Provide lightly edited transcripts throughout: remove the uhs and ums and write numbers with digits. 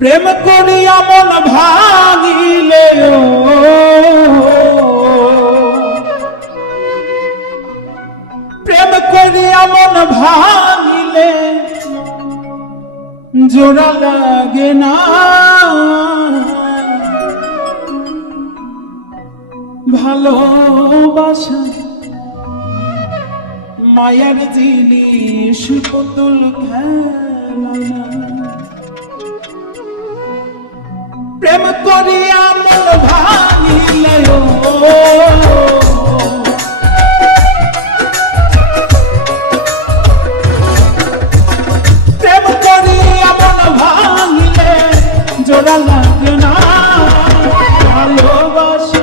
প্রেম করিয়া মন ভাঙিলে প্রেম করিয়া মন ভাঙিলে জোড়া লাগে না ভালোবাসা মায়ার জিনিস পুতুল খেলনা প্রেম করিয়া মন ভাঙিলে প্রেম করিয়া মন ভাঙিলে জোড়া লাগে না ভালোবাসা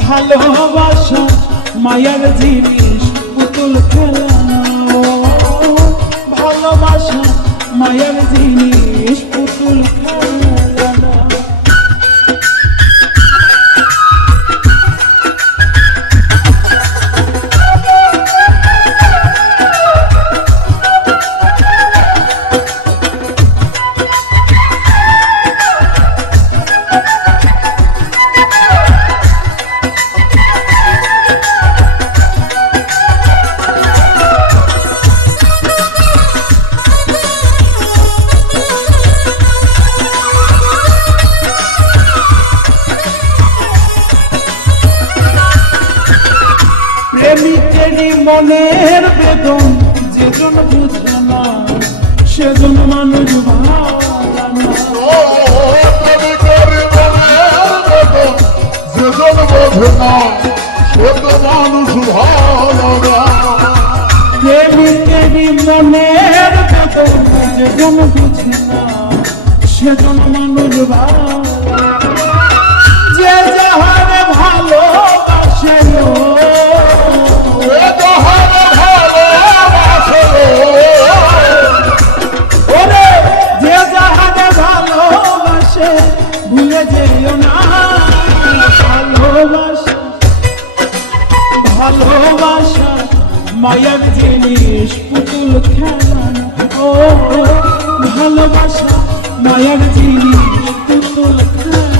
ভালোবাসা মায়ার জিনিস পুতুল খেলনা ভালোবাসা মায়ার জিনিস পুতুল খেলনা প্রেমিকেরই মনের বেদন যেজন বুঝে না সেজন মানুষ ভালো না প্রেমিকেরই মনের বেদন যেজন বোঝে না সেজন মানুষ ভালো না প্রেমিকেরই মনের বেদন যেজন বুঝে না সেজন মানুষ ভালো যে যাহারে ভালোবাসে ওরে যে যাহারে ভালোবাসে ভুলে যেও না ভালোবাসা ভালোবাসা মায়ার জিনিস পুতুল খেলনা ও ভালোবাসা মায়ার জিনিস পুতুল খেলনা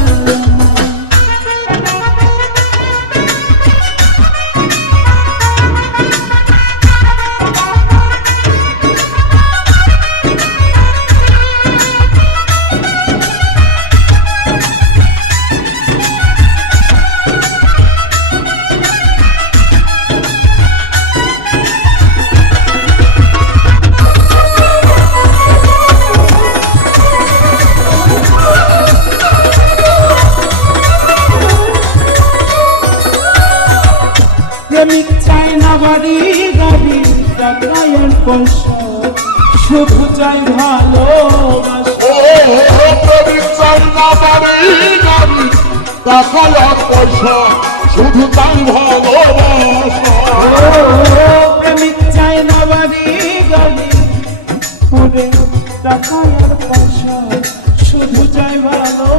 প্রেমিক চাই না বাড়ি গাড়ি টাকার পয়সা শুধু চাই ভালোবাসা প্রেমিক চাই না বাড়ি গাড়ি টাকা আর পয়সা শুধু চাই ভালোবাসা প্রেমিক চাই না বাড়ি গাড়ি পুরে টাকা আর পয়সা শুধু চাই ভালো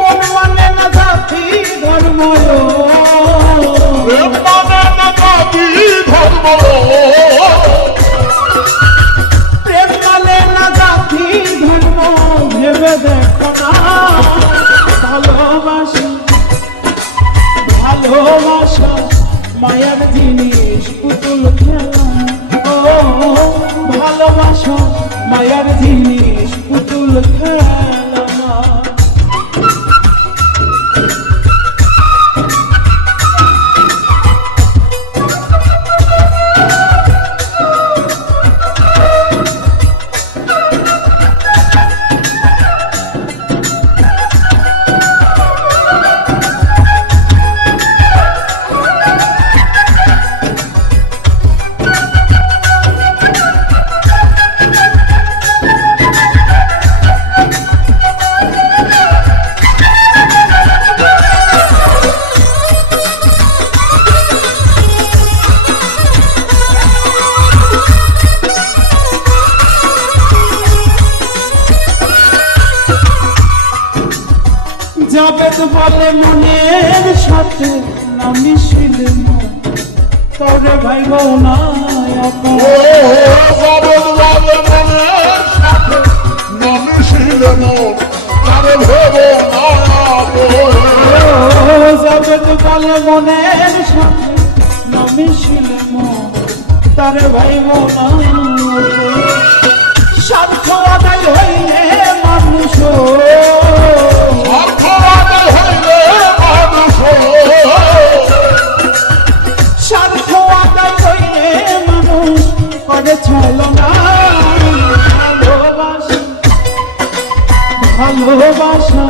মন মানে না জাতি ধর্ম প্রেম মানে না জাতি ধর্ম ভেবে দেখো না ভালোবাসা ভালোবাসা মায়ার জিনিস পুতুল খেলা ও ভালোবাসা মায়ার জিনিস পুতুল খেলা জাবেদ বলে মনের সাথে না মিশিলে তোরে ভাই গো না জাবেদ বলে মনের বলে মনের সাথে না মিশিলে মন তারে ভাই মনা স্বার্থ আদায় হইলে মানুষ স্বার্থ আদায় হইলে মানুষ স্বার্থ আদায় হইলে মানুষ করে ছলনা ভালোবাসা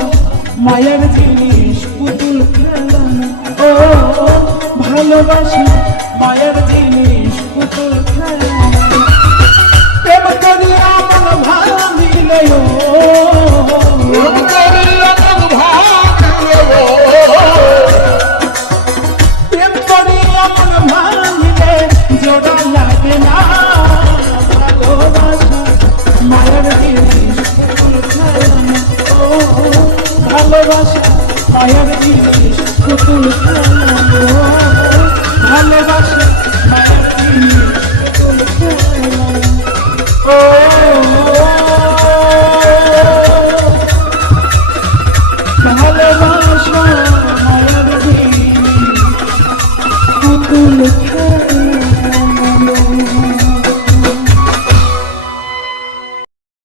মায়ের জিনিস পুতুল খেলনা ও ভালোবাসা মায়ের জিনিস পুতুল খেলনা প্রেম করিয়া মন ভাঙিলে ও প্রেম করিয়া মন ভাঙিলে প্রেম করিয়া মন ভাঙিলে জোড়া লাগে না ভালোবাসা মায়ের জিনিস পুতুল খেলনা ও ভালোবাসা মায়ের জিনিস পুতুল খেলনা ও ভালোবাসা মায়ের জিনিস পুতুল খেলনা ও